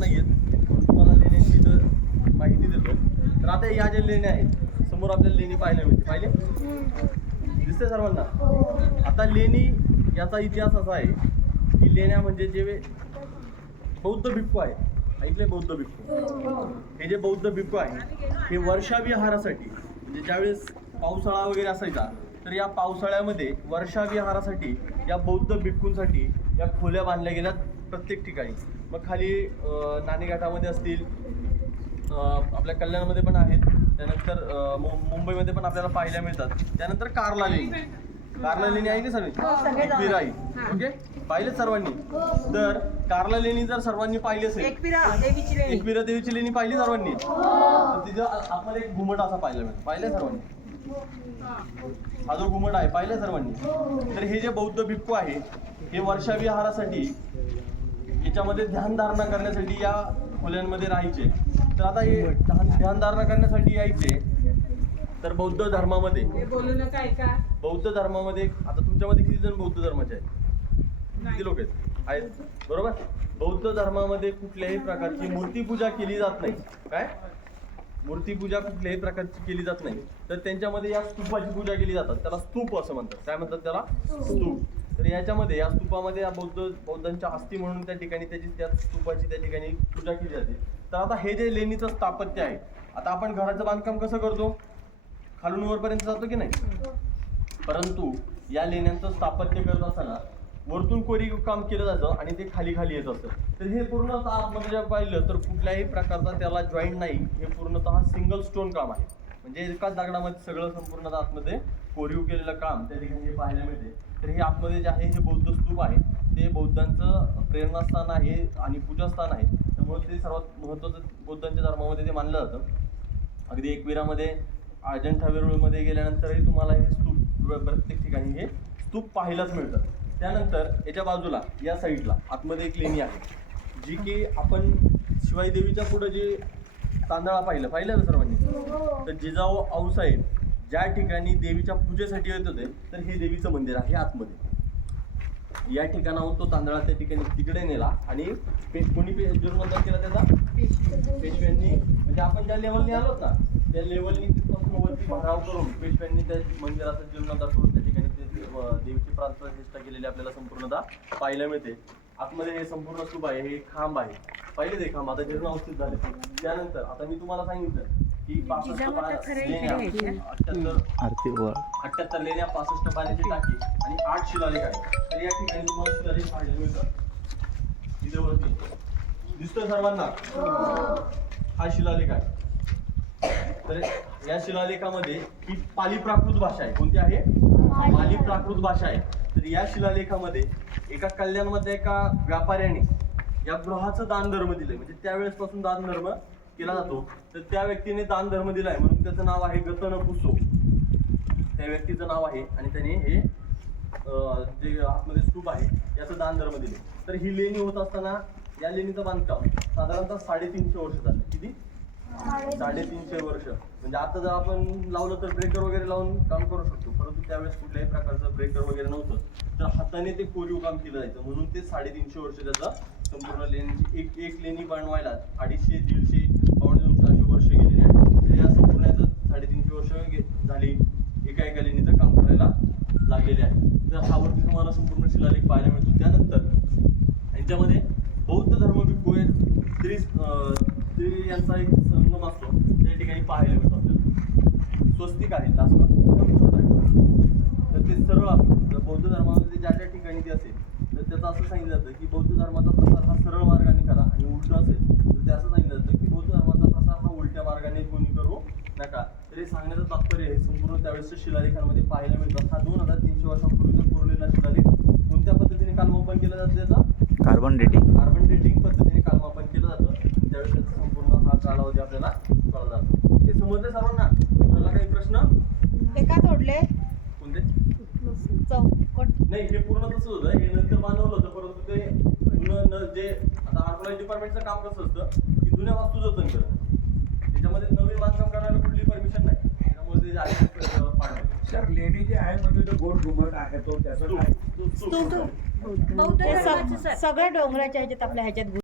नाही आहेत म्हणून तुम्हाला लेण्यांची इथं माहिती देतो. तर आता या ज्या लेण्या आहेत समोर आपल्याला लेणी पाहायला मिळते. पाहिले? दिसते सर्वांना? आता लेणी याचा इतिहास असा आहे की लेण्या म्हणजे जे बौद्ध भिक्खू आहे. ऐकले बौद्ध भिक्खू? हे जे बौद्ध भिक्खू आहे हे वर्षाविहारासाठी म्हणजे ज्यावेळेस पावसाळा वगैरे असायचा तर या पावसाळ्यामध्ये वर्षाविहारासाठी या बौद्ध भिक्खूंसाठी या खोल्या बांधल्या गेल्या प्रत्येक ठिकाणी. मग खाली नाणेघाटामध्ये असतील आपल्या कल्याणमध्ये पण आहेत. त्यानंतर मुंबईमध्ये पण आपल्याला पाहायला मिळतात. त्यानंतर कार्ला लेणी कार्ला लेणी आहे की सर्व एकविराई ओके? पाहिले सर्वांनी? तर कार्ला लेणी जर सर्वांनी पाहिली असेल एकविरा देवीची लेणी. एकविरा देवीची लेणी पाहिली सर्वांनी? तर तिथं आ- आतमध्ये एक घुमट असा पाहिला मिळतो. पाहिले सर्वांनी? हा. जो घुमट आहे पाहिले सर्वांनी? तर हे जे बौद्ध भिक्खू आहे हे वर्षाविहारासाठी याच्यामध्ये ध्यानधारणा करण्यासाठी या खोल्यांमध्ये राहायचे. तर आता हे ध्यान ध्यानधारणा करण्यासाठी यायचे. तर बौद्ध धर्मामध्ये. बोलू नका ऐका. बौद्ध धर्मामध्ये आता तुमच्यामध्ये किती जण बौद्ध धर्माचे आहेत? किती लोक आहेत? आहेत. बरोबर? बौद्ध धर्मामध्ये कुठल्याही प्रकारची मूर्तीपूजा केली जात नाही. काय? मूर्तीपूजा कुठल्याही प्रकारची केली जात नाही. तर त्यांच्यामध्ये या स्तूपाची पूजा केली जातात. त्याला स्तूप असं म्हणतात. काय म्हणतात त्याला? स्तूप. तर याच्यामध्ये या स्तूपामध्ये या बौद्ध बौद्धांच्या अस्थी म्हणून त्या ठिकाणी त्याची त्या स्तूपाची त्या ठिकाणी पूजा केली जाते. तर आता हे जे लेणीचं स्थापत्य आहे आता आपण घराचं बांधकाम कसं करतो? खालून वरपर्यंत जातो की नाही? परंतु या लेण्यांचं स्थापत्य करत असताना वरतून कोरीव काम केलं जातं आणि ते खाली खाली येत असतं. तर हे पूर्णतः आतमध्ये जर पाहिलं तर कुठल्याही प्रकारचा त्याला जॉईंट नाही. हे पूर्णतः सिंगल स्टोन काम आहे. म्हणजे एकाच दगडामध्ये सगळं संपूर्ण आतमध्ये कोरीव केलेलं काम त्या ठिकाणी हे पाहायला मिळते. तर हे आतमध्ये जे आहे हे बौद्ध स्तूप आहे. ते बौद्धांचं प्रेरणास्थान आहे आणि पूजास्थान आहे. त्यामुळे ते सर्वात महत्त्वाचं बौद्धांच्या धर्मामध्ये ते मानलं जातं. अगदी एकविरामध्ये अजंठा वेरूळमध्ये गेल्यानंतरही तुम्हाला हे स्तूप प्रत्येक ठिकाणी हे स्तूप पाहायलाच मिळतं. त्यानंतर याच्या बाजूला या साईडला आतमध्ये एक लेणी आहे. जी की आपण शिवाई देवीच्या पुढं जे तांदळा पाहिलं पाहिलं ना सर्वांनी? तर जिजाऊ आऊसाहेब ज्या ठिकाणी देवीच्या पूजेसाठी येत होते तर हे देवीचं मंदिर आहे आतमध्ये. या ठिकाणाहून तो तांदळा त्या ठिकाणी तिकडे नेला आणि कोणी पे जीर्णोद्धार केला त्याचा? पेशव्यांनी. म्हणजे आपण ज्या लेवलनी आलोत ना त्या लेवलनी तिथपासून वरती भराव करून पेशव्यांनी त्या मंदिराचा जीर्णोद्धार करून त्या ठिकाणी ते दे- अं, देवीची प्राण प्रतिष्ठा केलेली आपल्याला संपूर्णतः पाहायला मिळते. आतमध्ये हे संपूर्ण स्तूप आहे हे खांब आहे. पहिले ते खांब? आता जीर्ण अवस्थित झाले त्यानंतर आता मी तुम्हाला सांगितलं की पासष्ट खऱ्या लेण्या, पासष्ट पाण्याची टाकी आणि आठ शिलालेख आहेत. तर या ठिकाणी तुम्हाला शिलालेख पाहायला मिळतात. इथे वरती. दिसतोय सर्वांना? हा शिलालेख आहे. तर या शिलालेखामध्ये ही पाली प्राकृत भाषा आहे. कोणती आहे? पाली प्राकृत भाषा आहे. तर या शिलालेखामध्ये एका कल्याणमध्ये एका व्यापाऱ्याने या गृहाचं दान धर्म दिलंय. म्हणजे त्यावेळेस पासून दान धर्म केला जातो. तर त्या व्यक्तीने दान धर्म दिलाय. म्हणून त्याचं नाव आहे गतन पुसो त्या व्यक्तीचं नाव आहे आणि त्याने हे जे आतमध्ये स्तूप आहे याचं दान धर्म दिले तर ही लेणी होत असताना या लेणीचं बांधकाम साधारणतः साडेतीनशे वर्ष झालं. किती? साडेतीनशे वर्ष. म्हणजे आता जर आपण लावलं तर ब्रेकर वगैरे लावून काम करू शकतो. परंतु त्यावेळेस कुठल्याही प्रकारचं ब्रेकर वगैरे नव्हतं. तर हाताने ते कोरीव काम केलं जायचं. म्हणून ते साडेतीनशे वर्ष त्याचा संपूर्ण लेणीची एक एक लेणी बनवायला अडीचशे दीडशे पावणे दोनशे असे वर्ष गेलेले आहेत. तर या संपूर्ण याचं साडेतीनशे वर्ष झाली. एका एका लेणीचं काम करायला लागलेले आहे तर हावरती तुम्हाला संपूर्ण शिलालेख पाहायला मिळतो. त्यानंतर यांच्यामध्ये बौद्ध धर्म भिक्खू एक स्त्री स्त्री यांचा एक संगम असतो त्या ठिकाणी पाहायला मिळतो आपल्याला स्वस्तिक आहे लास्टला एकदम छोटा आहे. तर ते सरळ असतं. जर बौद्ध धर्मामध्ये ज्या ज्या ठिकाणी ते असेल तर त्याचं असं सांगितलं जातं की बौद्ध धर्माचा प्रसार हा सरळ मार्गाने करा आणि उलट असेल तर ते असं सांगितलं जातं की बौद्ध धर्माचा प्रसार हा उलट्या मार्गाने कोणी करू नका. तर हे सांगण्याचं तात्पर्य हे संपूर्ण त्यावेळेसच्या शिलालेखांमध्ये पाहायला मिळतं हा दोन हजार तीनशे वर्षांपूर्वीचा कोरलेला शिलालेख. कोणत्या पद्धतीने कालमापन केलं जातं त्याचा? कार्बन डेटिंग कार्बन डेटिंग पद्धतीने कालमापन केलं जातं. त्यावेळेस त्याचा संपूर्ण हा कालावधी आपल्याला कळला जातो ते समजले सर्वांना तुम्हाला काही प्रश्न ते का तोडले कोणते चौकट नाही हे पूर्ण तसंच होतं हे नंतर बांधवलं होतं परंतु ते जुनं न जे आता आर्कोलॉजी डिपार्टमेंटचं काम कसं असतं की जुन्या वास्तू जतन करणं त्याच्यामध्ये नवीन बांधकाम करायला कुठली परमिशन नाही त्यामुळे ते पाडलं. सर लेणी जे आहे म्हणजे तो गोड घुमट आहे तो त्याचं. काय स्तूप. सगळ्या डोंगराच्या ह्याच्यात आपल्या ह्याच्यात